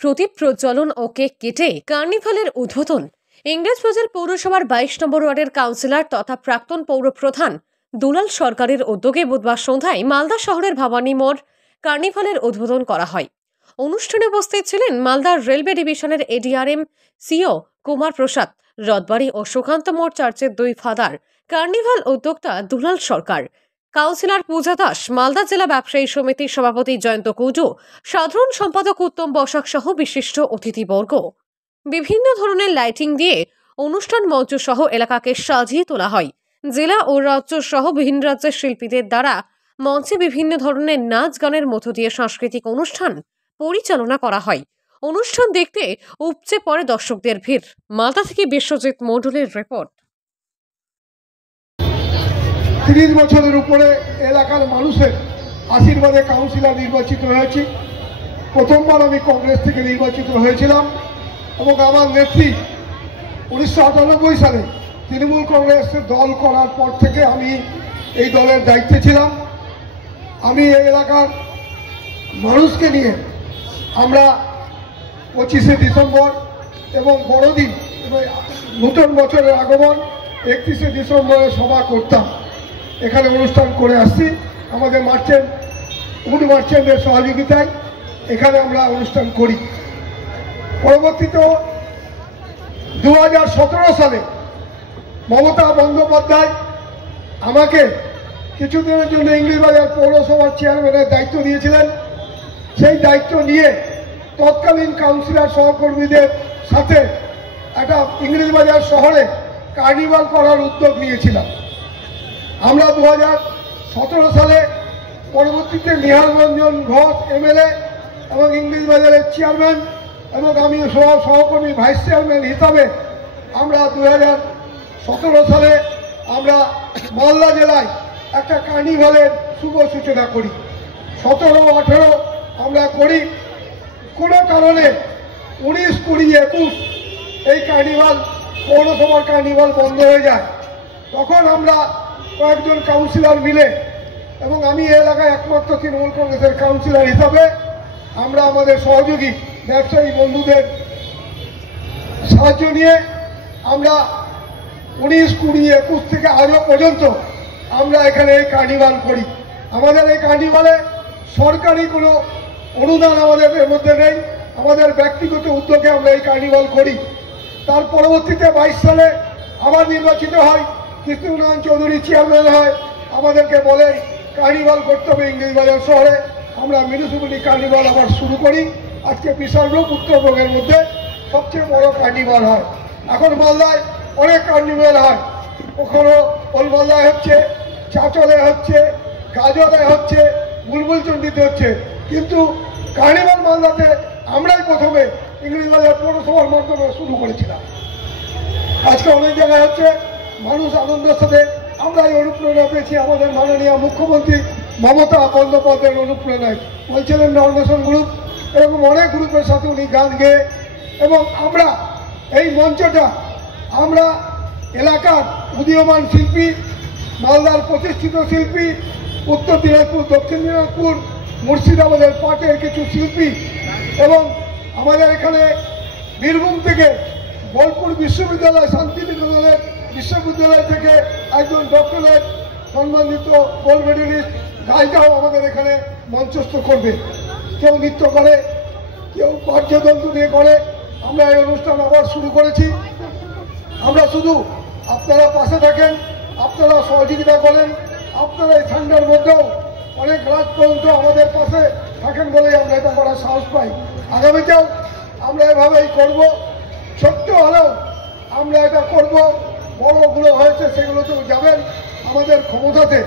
প্রদীপ প্রজ্বলন ও cake কেটে কার্নিভালের উদ্বোধন। ইংরেজবাজার পৌরসভার 22 নম্বর ওয়ার্ডের কাউন্সিলর তথা প্রাক্তন পৌর প্রধান দুলাল সরকারের উদ্যোগে বুধবার সন্ধ্যায় মালদা শহরের ভবানী মোড় কার্নিভালের উদ্বোধন করা হয়। অনুষ্ঠানে উপস্থিত ছিলেন মালদার রেলওয়ে ডিভিশনের এডিআরএম সিও কুমার প্রসাদ, রথবাড়ি ও সুকান্ত মোড় চার্চের দুই ফাদার, কার্নিভাল উদ্যোক্তা দুলাল সরকার, কাউন্সিলর পূজা দাস, মালদা জেলা ব্যবসায়ী সমিতির সভাপতি জয়ন্ত কুজু, সাধারণ সম্পাদক উত্তম বসাক সহ বিশিষ্ট অতিথিবর্গ। বিভিন্ন ধরনের লাইটিং দিয়ে অনুষ্ঠান মঞ্চ সহ এলাকাকে সাজিয়ে তোলা হয়। জেলা ও রাজ্য সহ বিভিন্ন রাজ্যের শিল্পীদের দ্বারা মঞ্চে বিভিন্ন ধরনের নাচ গানের মধ্য দিয়ে সাংস্কৃতিক অনুষ্ঠান পরিচালনা করা হয়। অনুষ্ঠান দেখতে উপচে পড়ে দর্শকদের ভিড়। মালদা থেকে বিশ্বজিৎ মণ্ডলের রিপোর্ট। 30 বছরের উপরে এলাকার মানুষের আশীর্বাদে কাউন্সিলর নির্বাচিত হয়েছি। প্রথমবার আমি কংগ্রেস থেকে নির্বাচিত হয়েছিলাম এবং আমার নেত্রী 1998 সালে তৃণমূল কংগ্রেসের দল করার পর থেকে আমি এই দলের দায়িত্বে ছিলাম। আমি এই এলাকার মানুষকে নিয়ে আমরা 25শে ডিসেম্বর এবং বড়দিন এবং নতুন বছরের আগমন 31শে ডিসেম্বরে সভা করতাম। এখানে অনুষ্ঠান করে আসছি আমাদের উড মার্চেন্টের সহযোগিতায় এখানে আমরা অনুষ্ঠান করি। পরবর্তীতে 2017 সালে মমতা বন্দ্যোপাধ্যায় আমাকে কিছুদিনের জন্য ইংরেজবাজার পৌরসভার চেয়ারম্যানের দায়িত্ব দিয়েছিলেন। সেই দায়িত্ব নিয়ে তৎকালীন কাউন্সিলর সহকর্মীদের সাথে একটা ইংরেজবাজার শহরে কার্নিভাল করার উদ্যোগ নিয়েছিলাম। আমরা 2017 সালে পরবর্তীতে নিহাল রঞ্জন ঘোষ এমএলএ এবং ইংরেজবাজারের চেয়ারম্যান এবং আমি সহকর্মী ভাইস চেয়ারম্যান হিসাবে আমরা 2017 সালে আমরা মালদা জেলায় একটা কার্নিভালের শুভ সূচনা করি। 17-18 আমরা করি। কোনো কারণে 19, 20, 21 এই কার্নিভাল পৌরসভার কার্নিভাল বন্ধ হয়ে যায়। তখন আমরা কয়েকজন কাউন্সিলর মিলে এবং আমি এই এলাকায় একমাত্র তৃণমূল কংগ্রেসের কাউন্সিলর হিসাবে আমরা আমাদের সহযোগী ব্যবসায়ী বন্ধুদের সাহায্য নিয়ে আমরা 19, 20, 21 থেকে আজও পর্যন্ত আমরা এখানে এই কার্নিভাল করি। আমাদের এই কার্নিভালে সরকারি কোনো অনুদান আমাদের এর মধ্যে নেই, আমাদের ব্যক্তিগত উদ্যোগে আমরা এই কার্নিভাল করি। তার পরবর্তীতে 22 সালে আবার নির্বাচিত হয়, কৃষ্ণনারায়ণ চৌধুরী চেয়ারম্যান হয়, আমাদেরকে বলে কার্নিভাল করতে হবে ইংরেজবাজার শহরে। আমরা মিউনিসিপ্যালিটি কার্নিভাল আবার শুরু করি। আজকে বিশাল রূপ উত্তরবঙ্গের মধ্যে সবচেয়ে বড় কার্নিভাল হয়। এখন মালদায় অনেক কার্নিভাল হয়, কখনো ওলমালদায় হচ্ছে, চাঁচলে হচ্ছে, গাজলে হচ্ছে, বুলবুলচন্ডিতে হচ্ছে, কিন্তু কার্নিভাল মালদাতে আমরাই প্রথমে ইংরেজবাজার পৌরসভার মাধ্যমে শুরু করেছিলাম। আজকে অনেক জায়গায় হচ্ছে, মানুষ আনন্দের সাথে আমরা এই অনুপ্রেরণা পেয়েছি আমাদের মাননীয় মুখ্যমন্ত্রী মমতা বন্দ্যোপাধ্যায়ের অনুপ্রেরণায়। বলছিলেন নর্মেশন গ্রুপ, এরকম অনেক গ্রুপের সাথে উনি গান গেয়ে এবং আমরা এই মঞ্চটা আমরা এলাকার উদীয়মান শিল্পী, মালদার প্রতিষ্ঠিত শিল্পী, উত্তর দিনাজপুর, দক্ষিণ দিনাজপুর, মুর্শিদাবাদের পাটের কিছু শিল্পী এবং আমাদের এখানে বীরভূম থেকে বোলপুর বিশ্ববিদ্যালয়, শান্তিনিকেতনের বিশ্ববিদ্যালয় থেকে একজন ডক্টরেট সম্মানিত গোল্ড মেডেলিস্ট গায়িকাও আমাদের এখানে মঞ্চস্থ করবে। কেউ নৃত্য করে, কেউ বাদ্যযন্ত্র নিয়ে করে। আমরা এই অনুষ্ঠান আবার শুরু করেছি। আমরা শুধু আপনারা পাশে থাকেন, আপনারা সহযোগিতা করেন, আপনারা এই ঠান্ডার মধ্যেও অনেক রাত পর্যন্ত আমাদের পাশে থাকেন বলেই আমরা এটা করার সাহস পাই। আগামীতেও আমরা এভাবেই করব। ছোট্ট হলেও আমরা এটা করব। বড়গুলো হয়েছে সেগুলোতেও যাবেন আমাদের ক্ষমতাতে